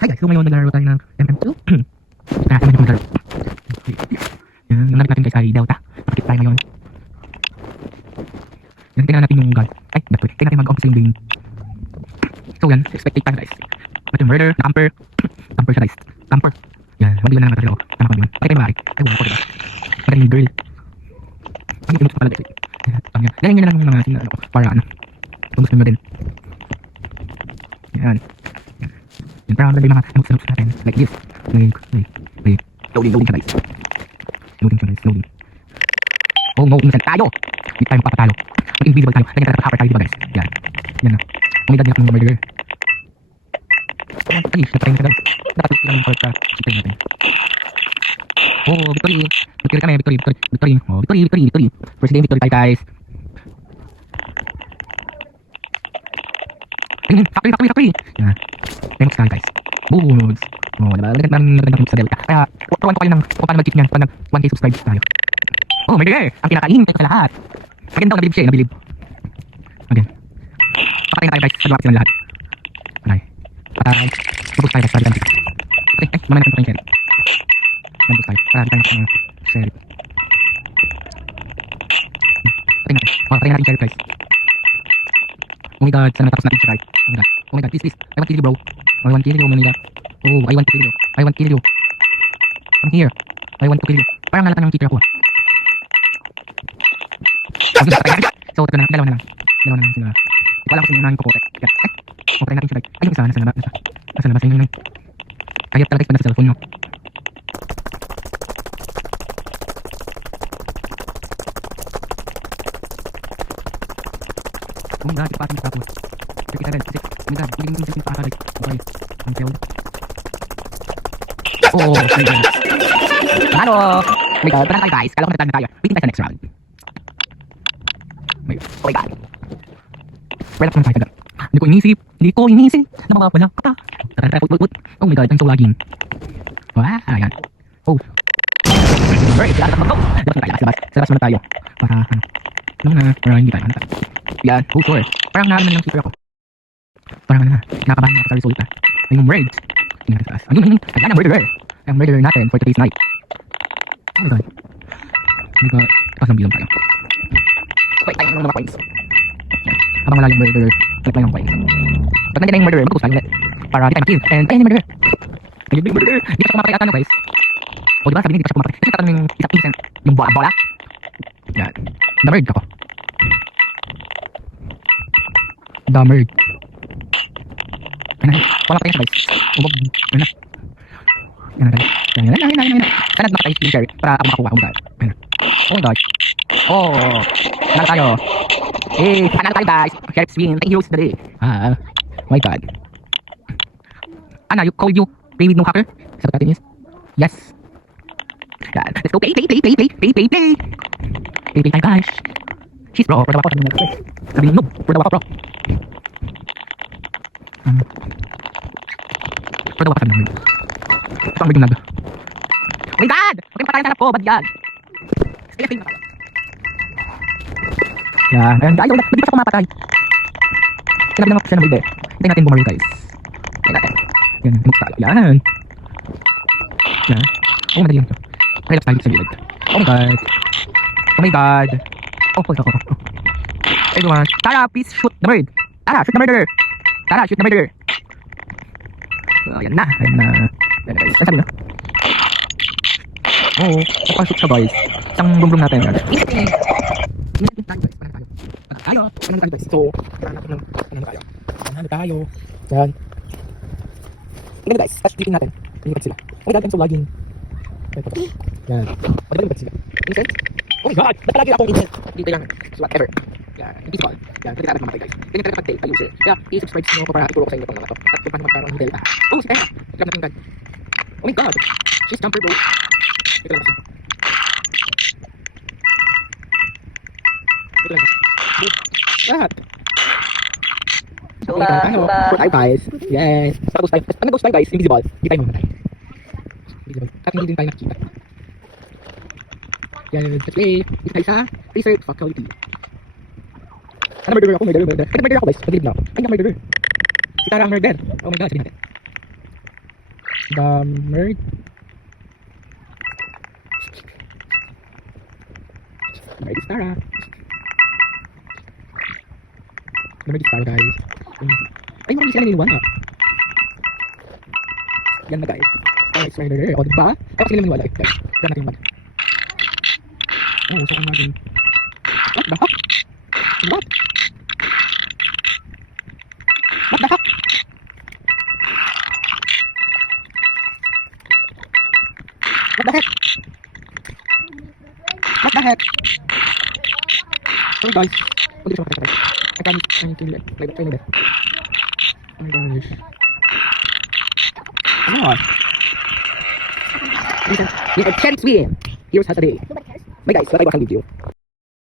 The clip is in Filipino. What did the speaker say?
Hi guys, so ngayon naglalaro tayo ng MM2. Kaya naman yung maglaro. Yan, yung natin guys ay Delta. Pakit tayo ngayon. Yan, tingnan natin yung gun. Ay, ba't tingnan natin mag-office yung game. So yan, expected time guys. Ba't yung murder, na camper. Camper siya guys. Camper. Yan, mabilan na lang natin ako. Tama ka bilan. Patay kayo maaari. Ay, wala ko diba. Patay yung girl. Ang yung pala guys. Yan, yan yun na lang yung mga sina, ano, para ano. Kung gusto nyo din. Yan. Yan, para maganda yung mga emotes natin. Like this. Like, loading siya guys. Loading siya guys, loading. Oh no, innocent tayo! Hindi tayo magpapatalo. Mag-invisible tayo. Kanya talaga hacker tayo diba guys? Yan. Yan na. Umidad nila kung murderer. Ay, napatay na siya guys. Nakatulog lang yung call sa cheater natin. Oh, victory. Victory kami, victory. Oh, victory. First game, victory tayo guys. Factory. Yan. Thanks tayo guys. Boogs. Oh, diba? Nagandang sa Delta. Kaya, turuan ko kayo ng kung paano mag-cheat niyan pag 1K subscribers tayo. Oh, murderer! Ang pinakaingay sa lahat. Again daw, nabilib siya eh, nabilib. Again. Patay na tayo guys, pag-wakit silang lahat. Patay. Bubos tayo guys, para dito. Ay, mamaya natin pa yung sheriff. Bubos tayo, para dito tayo ng sheriff. Patay natin. Oh, patay natin yung sheriff guys. Oh my god, sana natapos natin siya guys. Oh my god, please. I want to kill you bro. I want to kill you, Manila. Oh, I want to kill you. I'm here. I want to kill you. Parang nalata ng cheater ako ah. Okay, patay natin. So, tatlo na, dalawa na lang sila. Wala ko sinunahin ko correct. Yan. Ay, patay natin siya guys. Ay, yung isa, nasa labas. Ayun. Kaya talaga expand sa cellphone nyo. Oh my god, ito pa ating tapos. 37, 6. Oh my god, hindi yung pa guys. Okay, I'm failed. Oh, okay guys. Hello! Oh my god, parang tayo guys. Kala ko natag na tayo. Waiting tayo sa next round. Oh my god. Relax lang tayo taga. Hindi ko inisip. Na mga pala. Wait. Oh my god, I'm so lagging. Wow, ayan. Oh. Alright, labas muna tayo. Para, para hindi tayo. Yan, oh sure. Parang naraman lang super ako. Parang nakabahan na ako sa resulta. Ay, yung red. Tingnan natin sa taas. Ayun, ayan ang murderer. Ang murderer natin for today's night. Oh my god. Pasang bilang tayo. Wait tayo ng mga points. Yan. Habang wala yung murderer, collect tayo ng points. Pag nandiyan na yung murderer, mag-post tayo ulit. Para di tayo mag-kill. And ayun yung murderer. Ayun yung murderer. Di pa siya pumamatay ata no guys. O diba sabi niya di pa siya pumamatay. Kasi nagtatanong yung isang innocent. Yung bola. Yan. Damerd ako. Damerd. Ayun na. Wala pa tayo siya guys. Ubog. Ayun na. Yan na tayo. Yan. Sana nakatayo yung carry para ako makakuha. Oh my god. Ayun na. Oh my god. Oh. Panalo tayo. Panalo tayo guys. Sheriff's win. Thank you, today. Oh my god. Ana, you called you play with no hacker? Sagot natin is yes. Yan. Let's go play. Play tayo guys. She's bro. For the wako. Sabi ng noob. For the wako bro. For the wako sabi ng noob. Ito ang bigong nag. Oh my god! Huwag pa tayo sa harap ko. Bad yan. Stay na tayo. Yan. Ayan. Ayaw na. Hindi pa siya kumapatay. Sinabi lang ako siya ng bulde. Hintayin natin bumari guys. Hintayin natin. Yan. Hintayin tayo. Yan. Yan. Oh, madali lang ito. Relax tayo sa gilid. Oh my god. Oh my god. Oh, pulsa ko. Everyone. Tara, please shoot the bird. Tara, shoot the murderer. Tara, shoot the murderer. Ayan na. Ayan na. Ayan na guys. Ang sabi na. Oo. Napashoot siya guys. Isang brum natin. Inatin tayo guys. Panalo guys. So, panalo tayo. Yan. Tingnan guys. Touch tipping natin. Tingnan sila. Oh my god, I'm so lagging. Yan. O diba sila? Innocent? Oh my god! Natalagi akong innocent. Dito lang. So whatever. Yan. Invisible. Yan. Pwede ka mamatay guys. Ganyan talaga pag-tail. Ayusin. Kaya i-subscribe nyo ko para ituro ko sa inyo itong mga to. At kung paano magkaroon ng Delta. Oh, si Tera. Grab natin God. Oh my god! She's jumper bro. Ito lang kasi. Lahat. So, for tayo guys. Yes. Sa ghost time. Pag nag-ghost time guys, invisible. Hindi tayo mamatay. Invisible. At hindi din tayo nakikita. Yan. Let's play. Dito tayo sa research faculty. Ano murderer ako? Murderer. Kasi murderer ako guys. Pag-ilib na ako. Ay, murderer. Si Tara ang murder. Oh my god. Sabihin natin. The Merc. Merc Stara. The Merc Stara, guys. Ay, marami sila niliwan ah. Yan na guys. Star Spider. O, diba? Kaya sila niliwala eh, guys. Yan natin yung mag. Oh, saan natin? What the heck? What? What the heck? What the heck? What the heck? Sorry guys. Hindi siya makakasakay. I can't kill it. Like, try it. Oh my gosh. Ano? Listen, I can't swim. Here's Saturday. Bye guys, bye-bye, wakal video.